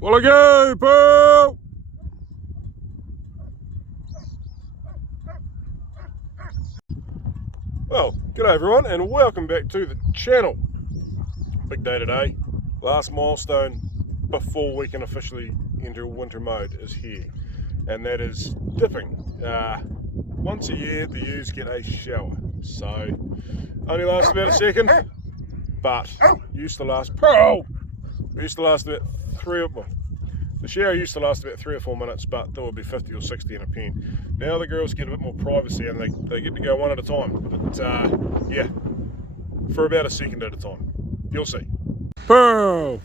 Will I go, Pearl? Well, g'day everyone and welcome back to the channel. Big day today. Last milestone before we can officially enter winter mode is here, and that is dipping. Once a year the ewes get a shower, so only lasts about a second, but used to last about the shower used to last about 3 or 4 minutes, but there would be 50 or 60 in a pen. Now the girls get a bit more privacy and they get to go one at a time, but yeah, for about a second at a time. You'll see. Pearl!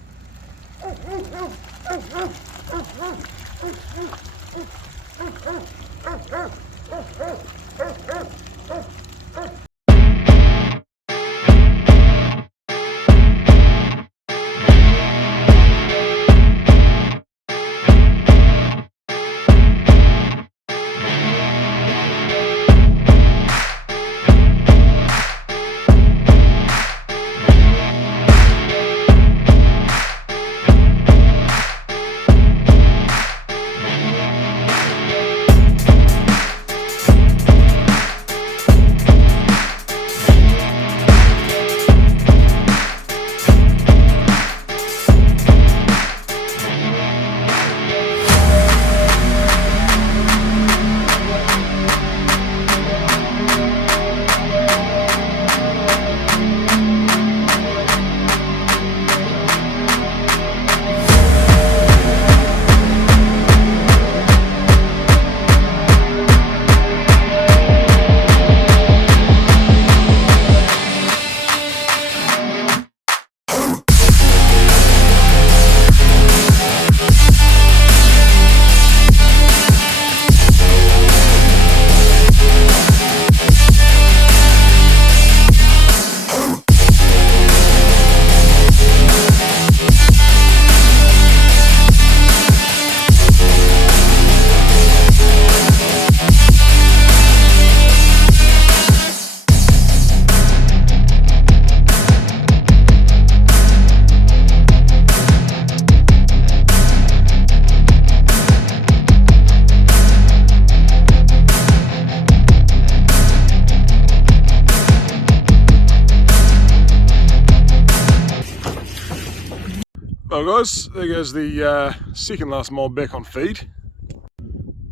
Well guys, there goes the second last mob back on feed.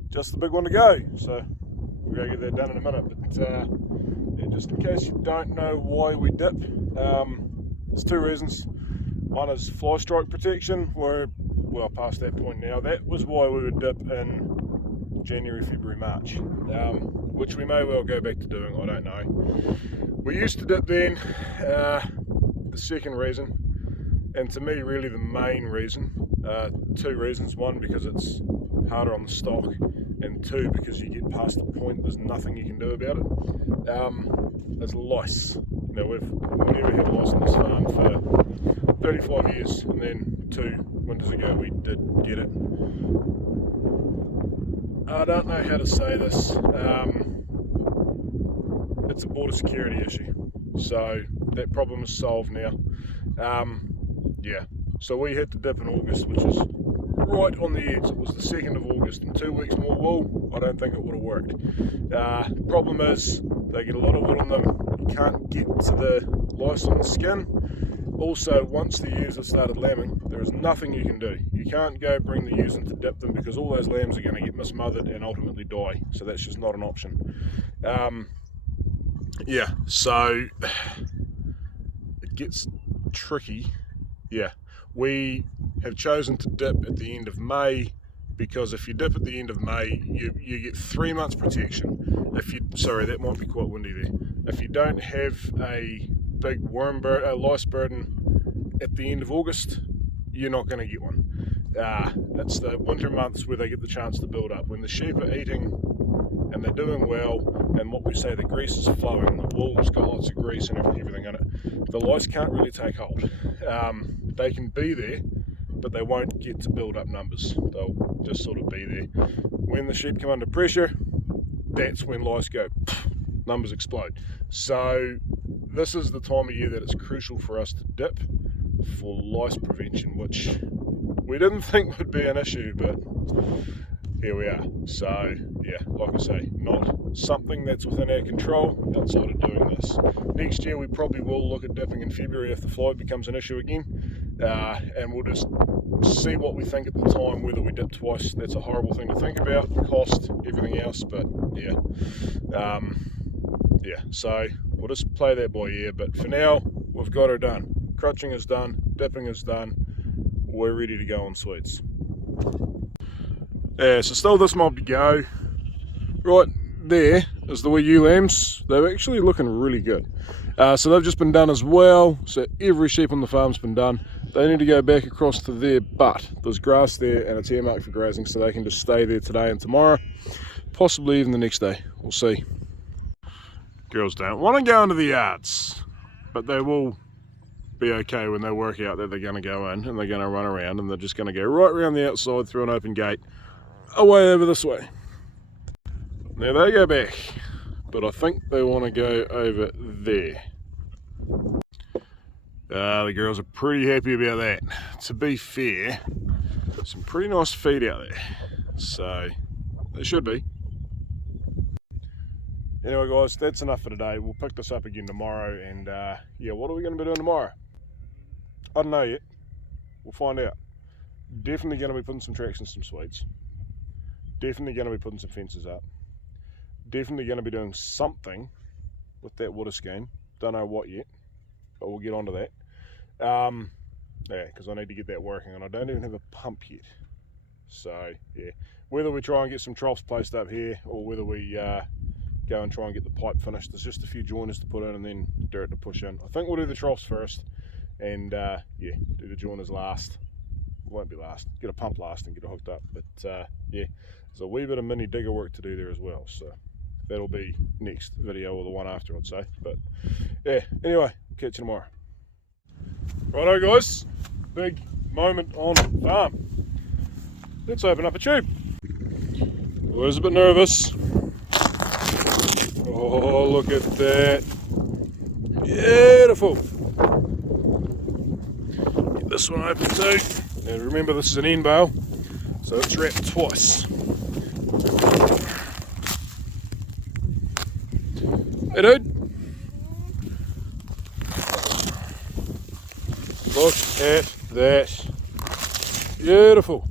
Just the big one to go, so we'll go get that done in a minute. But yeah, just in case you don't know why we dip, there's two reasons. One is fly strike protection. We're well past that point now. That was why we would dip in January, February, March, which we may well go back to doing, I don't know. We used to dip then. The second reason, and to me really the main reason, two reasons: one, because it's harder on the stock, and two, because you get past the point there's nothing you can do about it. There's lice. Now we've never had lice on this farm for 35 years, and then 2 winters ago we did get it. I don't know how to say this. It's a border security issue, so that problem is solved now. Yeah, so we had to dip in August, which is right on the edge. It was the 2nd of August, and 2 weeks more wool, I don't think it would have worked. Problem is, they get a lot of wool on them, you can't get to the lice on the skin. Also, once the ewes have started lambing, there is nothing you can do. You can't go bring the ewes in to dip them, because all those lambs are going to get mismothered and ultimately die, so that's just not an option. Yeah, so it gets tricky. Yeah, we have chosen to dip at the end of May, because if you dip at the end of May, you get 3 months protection. Sorry, that might be quite windy there. If you don't have a big lice burden at the end of August, you're not going to get one. It's the winter months where they get the chance to build up. When the sheep are eating and they're doing well, and what we say, the grease is flowing, the wool's got lots of grease and everything in it, the lice can't really take hold. They can be there, but they won't get to build up numbers. They'll just sort of be there. When the sheep come under pressure, that's when lice go, numbers explode. So this is the time of year that it's crucial for us to dip for lice prevention, which we didn't think would be an issue, but here we are. So yeah, like I say, not something that's within our control outside of doing this. Next year we probably will look at dipping in February if the flight becomes an issue again, and we'll just see what we think at the time, whether we dip twice. That's a horrible thing to think about, cost, everything else, but yeah. Yeah, so we'll just play that by ear, but for now we've got her done. Crutching is done, dipping is done, we're ready to go on swedes. Yeah, so still this mob to go. Right there is the wee ewe lambs. They're actually looking really good. So they've just been done as well, so every sheep on the farm's been done. They need to go back across to there, but there's grass there and it's earmarked for grazing, so they can just stay there today and tomorrow, possibly even the next day, we'll see. Girls don't want to go into the yards, but they will be okay when they work out that they're going to go in and they're going to run around, and they're just going to go right around the outside through an open gate away over this way. Now they go back, but I think they want to go over there. The girls are pretty happy about that. To be fair, some pretty nice feed out there, so they should be. Anyway guys, that's enough for today. We'll pick this up again tomorrow, and yeah, what are we going to be doing tomorrow? I don't know yet. We'll find out. Definitely going to be putting some tracks in some swedes. Definitely going to be putting some fences up. Definitely going to be doing something with that water scheme. Don't know what yet, but we'll get onto that. Yeah, because I need to get that working, and I don't even have a pump yet. So yeah, whether we try and get some troughs placed up here, or whether we go and try and get the pipe finished. There's just a few joiners to put in and then dirt to push in. I think we'll do the troughs first, and yeah, do the joiners last. It won't be last. Get a pump last and get it hooked up. But yeah, there's a wee bit of mini digger work to do there as well. So that'll be next video, or the one after, I'd say. But yeah, anyway, catch you tomorrow. Righto guys, big moment on farm. Let's open up a tube. I was a bit nervous. Oh, look at that. Beautiful. Get this one open too. And remember, this is an end bale, so it's wrapped twice. Hey dude. Look at that. Beautiful.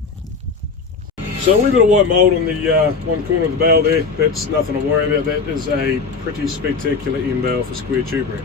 So a wee bit of white mould on the one corner of the bale there. That's nothing to worry about. That is a pretty spectacular end bale for square tube wrap.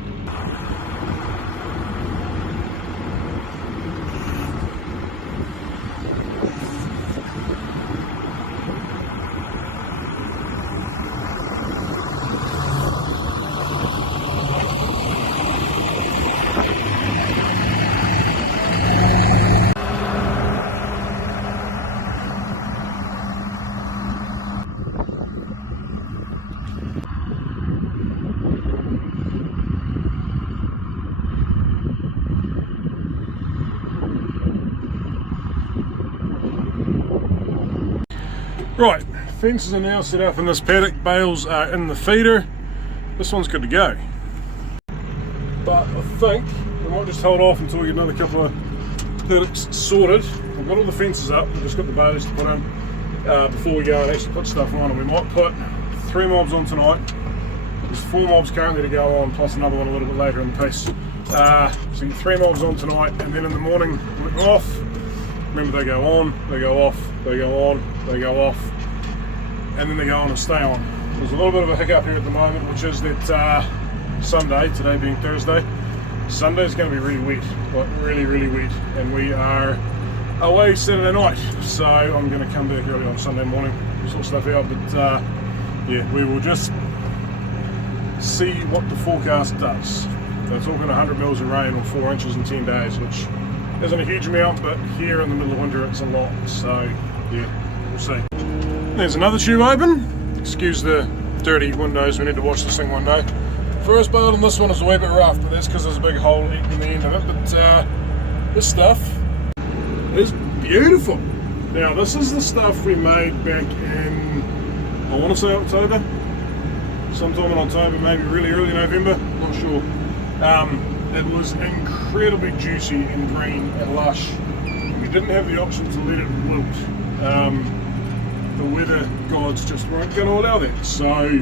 Right, fences are now set up in this paddock, bales are in the feeder. This one's good to go. But I think we might just hold off until we get another couple of paddocks sorted. We've got all the fences up, we've just got the bales to put in before we go and actually put stuff on. And we might put 3 mobs on tonight. There's 4 mobs currently to go on, plus another one a little bit later in the piece. So you get 3 mobs on tonight, and then in the morning let them off. Remember, they go on, they go off, they go on, they go off, and then they go on and stay on. There's a little bit of a hiccup here at the moment, which is that Sunday, today being Thursday, Sunday is going to be really wet, like really, really wet, and we are away Saturday night, so I'm going to come back early on Sunday morning, sort stuff out, but yeah, we will just see what the forecast does. They're talking 100 mils of rain or 4 inches in 10 days, which isn't a huge amount, but here in the middle of winter it's a lot, so yeah, we'll see. There's another tube open. Excuse the dirty windows, we need to wash this thing one day. First bale on this one is a wee bit rough, but that's because there's a big hole in the end of it, but this stuff is beautiful. Now this is the stuff we made back in, I want to say October, sometime in October, maybe really early November, not sure. It was incredibly juicy and green and lush. You can we didn't have the option to let it wilt. The weather gods just weren't going to allow that. So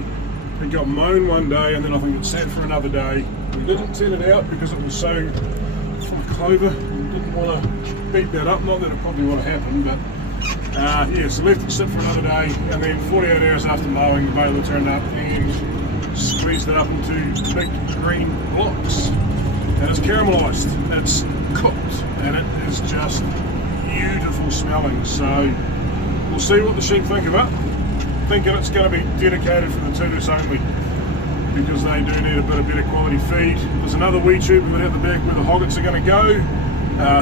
it got mown one day and then I think it sat for another day. We didn't set it out because it was so full of clover. We didn't want to beat that up, not that it probably would have happened, but yeah, so left it sit for another day, and then 48 hours after mowing, the baler turned up and squeezed it up into big green blocks. And it's caramelised, it's cooked, and it is just beautiful smelling. So we'll see what the sheep think of it. Thinking it's going to be dedicated for the tudus only, because they do need a bit of better quality feed. There's another wee tube of it at the back where the hoggets are going to go,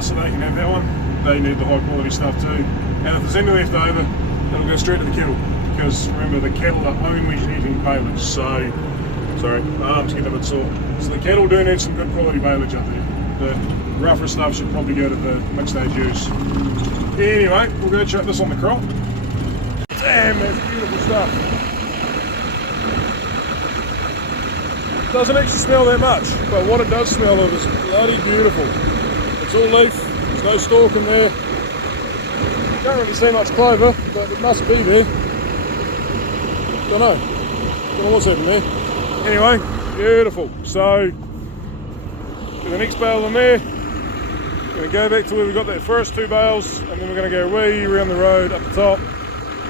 so they can have that one. They need the high quality stuff too. And if there's any left over, it'll go straight to the kettle, because remember, the cattle are only eating baleage. So, sorry, my arm's getting a bit sore. So the cattle do need some good quality baleage up there. The rougher stuff should probably go to the mixed age ewes. Anyway, we'll go chuck this on the crop. Damn, that's beautiful stuff. Doesn't actually smell that much, but what it does smell of is bloody beautiful. It's all leaf, there's no stalk in there. Can't really see much clover, but it must be there. Don't know what's happening there. Anyway, beautiful. So, get the next bale in there. We're going to go back to where we got that first two bales, and then we're going to go way around the road up the top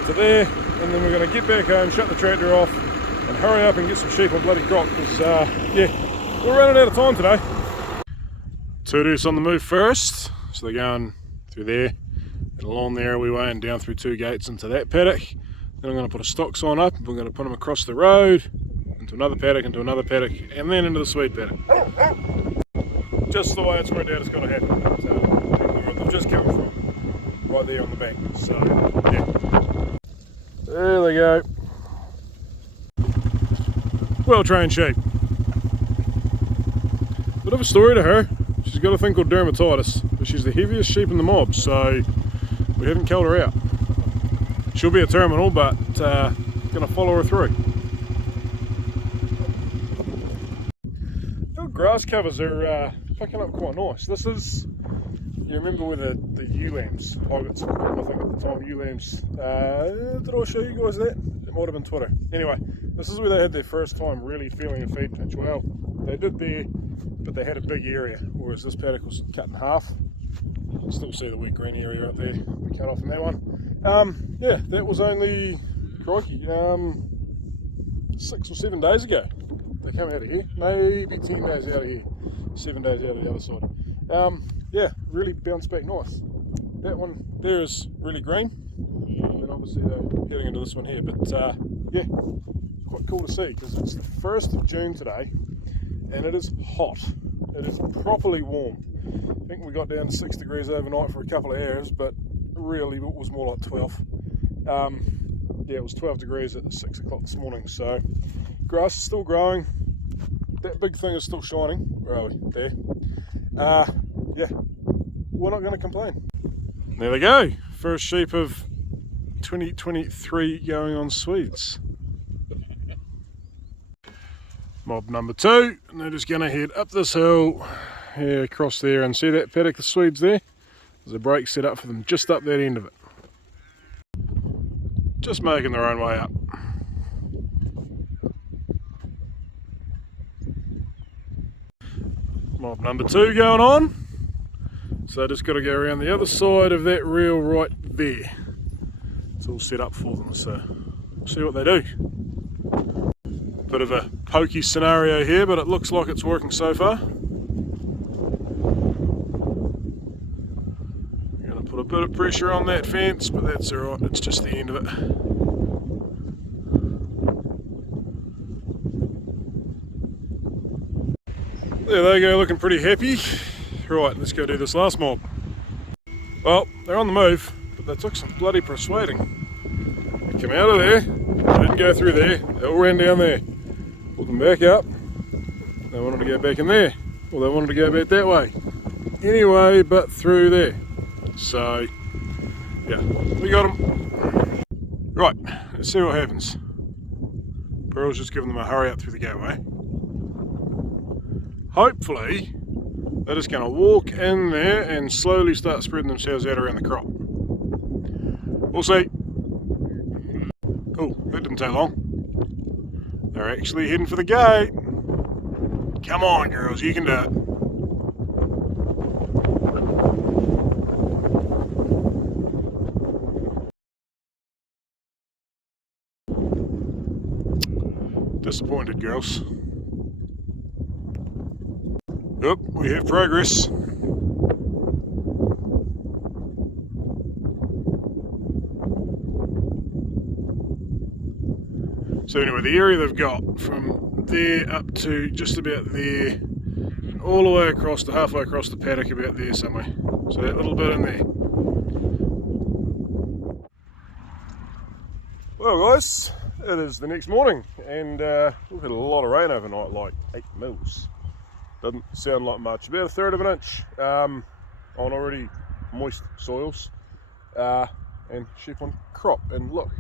to there, and then we're going to get back home, shut the tractor off, and hurry up and get some sheep on bloody crock, because yeah, we're running out of time today. Tudus on the move first, so they're going through there and along the areaway and down through two gates into that paddock. Then I'm going to put a stock sign up, and we're going to put them across the road into another paddock, and then into the Swede paddock. Just the way it's worked out, it's going to happen. So they've just come from right there on the bank. So yeah, there they go. Well trained sheep. Bit of a story to her. She's got a thing called dermatitis, but she's the heaviest sheep in the mob, so we haven't killed her out. She'll be a terminal, but gonna follow her through. The grass covers are picking up quite nice. This is, you remember where the ewe lambs, hoggets were called, I think at the time, ewe lambs. Did I show you guys that? It might have been Twitter. Anyway, this is where they had their first time really feeling a feed pinch. Well, they did there, but they had a big area, whereas this paddock was cut in half. You still see the wet green area up there, we cut off in that one. Yeah, that was only, crikey, 6 or 7 days ago. They come out of here, maybe 10 days out of here, 7 days out of the other side. Yeah, really bounced back nice. That one there is really green, and obviously they're heading into this one here, but yeah, quite cool to see, because it's the 1st of June today, and it is hot. It is properly warm. I think we got down to 6 degrees overnight for a couple of hours, but really it was more like 12. Yeah, it was 12 degrees at 6 o'clock this morning, so grass is still growing. That big thing is still shining. Where are we? There. Yeah, we're not going to complain. There they go. First sheep of 2023 going on Swedes. Mob number 2, and they're just going to head up this hill, yeah, across there, and see that paddock, the Swedes there? There's a break set up for them just up that end of it. Just making their own way up. Mob number 2 going on. So just got to go around the other side of that rail right there. It's all set up for them, so we'll see what they do. Bit of a pokey scenario here, but it looks like it's working so far. I'm going to put a bit of pressure on that fence, but that's alright, it's just the end of it. There they go, looking pretty happy. Right, let's go do this last mob. Well, they're on the move, but they took some bloody persuading. They came out of there, they didn't go through there, they all ran down there. Pulled them back up, they wanted to go back in there, or they wanted to go back that way. Anyway, but through there. So, yeah, we got them. Right, let's see what happens. Pearl's just giving them a hurry up through the gateway. Hopefully, they're just going to walk in there and slowly start spreading themselves out around the crop. We'll see. Oh, that didn't take long. They're actually heading for the gate. Come on, girls, you can do it. Disappointed, girls. Oh, we have progress. So anyway, the area they've got from there up to just about there, all the way across to halfway across the paddock, about there somewhere. So that little bit in there. Well guys, it is the next morning and we've had a lot of rain overnight, like 8 mils. Doesn't sound like much, about 1/3 of an inch on already moist soils and sheep on crop. And look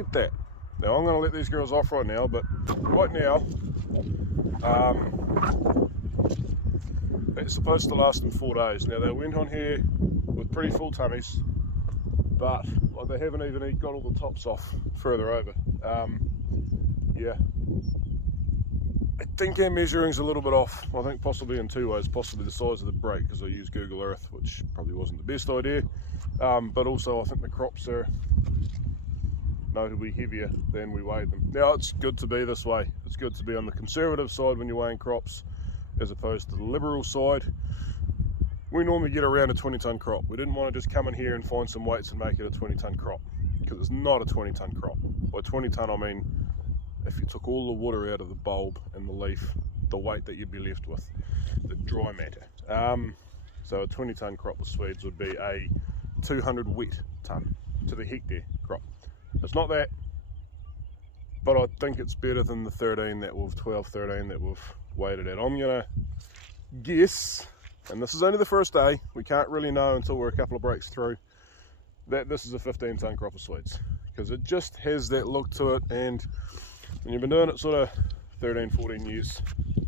at that. Now I'm going to let these girls off right now, but right now it's supposed to last them 4 days. Now they went on here with pretty full tummies, but like, they haven't even got all the tops off further over. Yeah, I think our measuring's a little bit off. I think possibly in 2 ways. Possibly the size of the break, because I used Google Earth, which probably wasn't the best idea, but also I think the crops are notably heavier than we weighed them. Now it's good to be this way. It's good to be on the conservative side when you're weighing crops as opposed to the liberal side. We normally get around a 20-ton crop. We didn't want to just come in here and find some weights and make it a 20-ton crop, because it's not a 20-ton crop. By 20-ton I mean if you took all the water out of the bulb and the leaf, the weight that you'd be left with, the dry matter. So a 20-ton crop of Swedes would be a 200 wet ton to the hectare crop. It's not that, but I think it's better than the 13 that we've 13 that we've weighted at. I'm gonna guess, and this is only the first day, we can't really know until we're a couple of breaks through, that this is a 15-ton crop of Swedes, because it just has that look to it. And when you've been doing it sort of 13-14 years,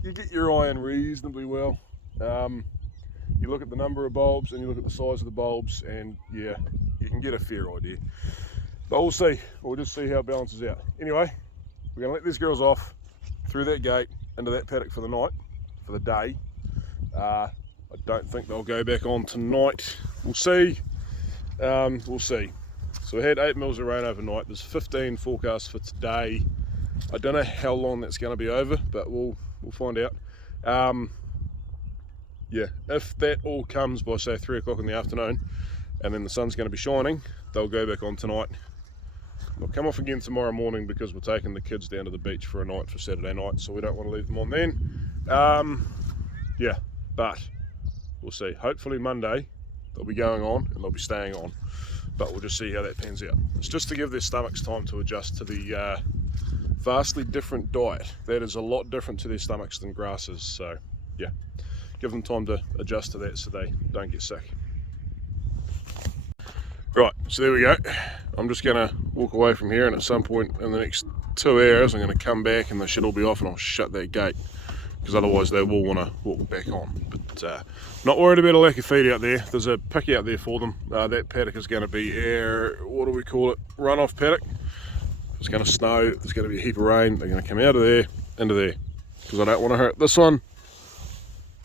you get your eye in reasonably well. You look at the number of bulbs and you look at the size of the bulbs, and yeah, you can get a fair idea. But we'll see. We'll just see how it balances out. Anyway, we're going to let these girls off through that gate into that paddock for the night, for the day. I don't think they'll go back on tonight. We'll see. We'll see. So we had 8 mils of rain overnight. There's 15 forecasts for today. I don't know how long that's going to be over, but we'll find out. Yeah, if that all comes by say 3 o'clock in the afternoon, and then the sun's going to be shining, they'll go back on tonight. They'll come off again tomorrow morning, because we're taking the kids down to the beach for a night for Saturday night, so we don't want to leave them on then. Yeah, but we'll see. Hopefully Monday they'll be going on and they'll be staying on, but we'll just see how that pans out. It's just to give their stomachs time to adjust to the vastly different diet. That is a lot different to their stomachs than grasses, so yeah, give them time to adjust to that so they don't get sick. Right, so there we go. I'm just going to walk away from here, and at some point in the next 2 hours I'm going to come back and they should all be off, and I'll shut that gate, because otherwise they will want to walk back on. But not worried about a lack of feed out there. There's a pick out there for them. That paddock is going to be our, what do we call it, runoff paddock. It's going to snow, there's going to be a heap of rain, they're going to come out of there into there, because I don't want to hurt this one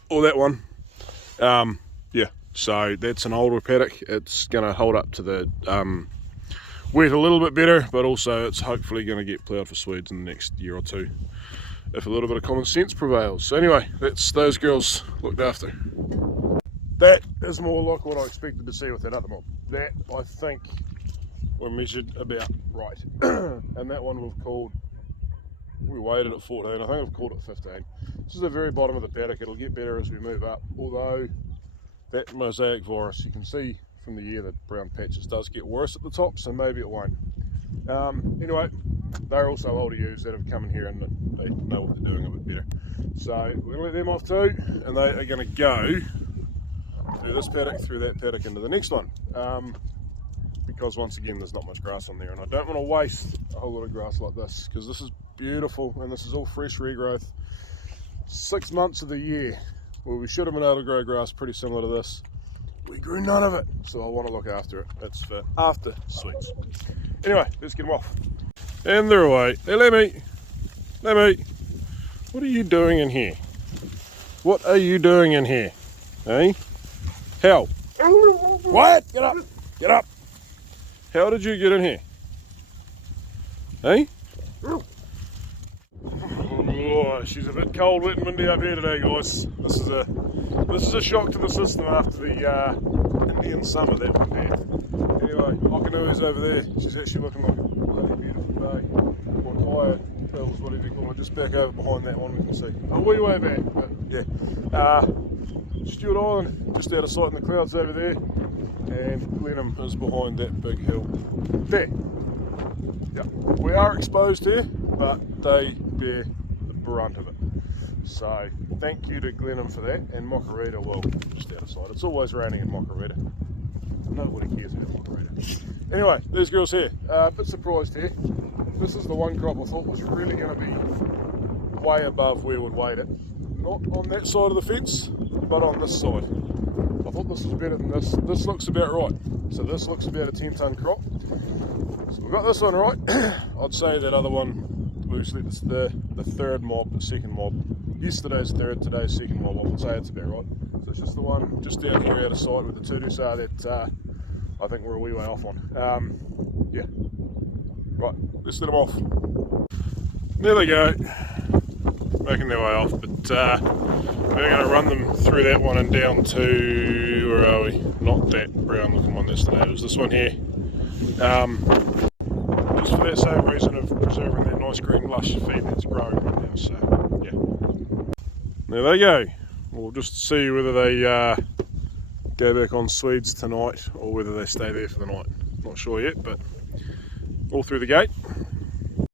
or that one. Yeah, so that's an older paddock. It's going to hold up to the wet a little bit better, but also it's hopefully going to get ploughed for Swedes in the next year or two, if a little bit of common sense prevails. So anyway, that's those girls looked after. That is more like what I expected to see with that other mob. That, I think, were measured about right. And that one we've called, we weighed it at 14, I think I've called it 15. This is the very bottom of the paddock. It'll get better as we move up, although that mosaic virus, you can see from the year that brown patches does get worse at the top, so maybe it won't. Anyway, they're also older ewes that have come in here and they know what they're doing a bit better. So we're going to let them off too, and they are going to go through this paddock, through that paddock, into the next one. Because once again there's not much grass on there, and I don't want to waste a whole lot of grass like this, because this is beautiful and this is all fresh regrowth. 6 months of the year where we should have been able to grow grass pretty similar to this, we grew none of it. So I want to look after it. That's for after sweets. Anyway, let's get them off. And they're away. Hey, Lemmy. Lemmy. What are you doing in here? What are you doing in here? Hey? How? What? Get up! Get up! How did you get in here? Hey? Oh, she's a bit cold, wet and windy up here today, guys. This is a shock to the system after the Indian summer that we've had. Anyway, Okanui's over there. She's actually looking like a bloody beautiful day. Or higher hills, whatever you call it. Just back over behind that one we can see. A wee way back, but yeah. Stewart Island, just out of sight in the clouds over there. And Glenham is behind that big hill there. Yeah, we are exposed here, but they bear the brunt of it. So thank you to Glenham for that, and Mokarita, well, just out of sight. It's always raining in Mokarita. Nobody cares about Mokarita. Anyway, these girls here, a bit surprised here. This is the one crop I thought was really going to be way above where we'd weight it. Not on that side of the fence, but on this side. I thought this was better than this. This looks about right. So this looks about a 10-tonne crop. So we've got this one right. I'd say that other one, loosely, this is the third mob, the second mob. Yesterday's third, today's second mob. I would say it's about right. So it's just the one just down here out of sight with the tudusar that I think we're a wee way off on. Yeah. Right, let's let them off. There they go. Making their way off, but we're going to run them through that one and down to, where are we? Not that brown looking one, that's the native. It was this one here. Just for that same reason of preserving that nice green lush feed that's growing right now, so yeah. There they go. We'll just see whether they go back on Swedes tonight or whether they stay there for the night. Not sure yet, but all through the gate.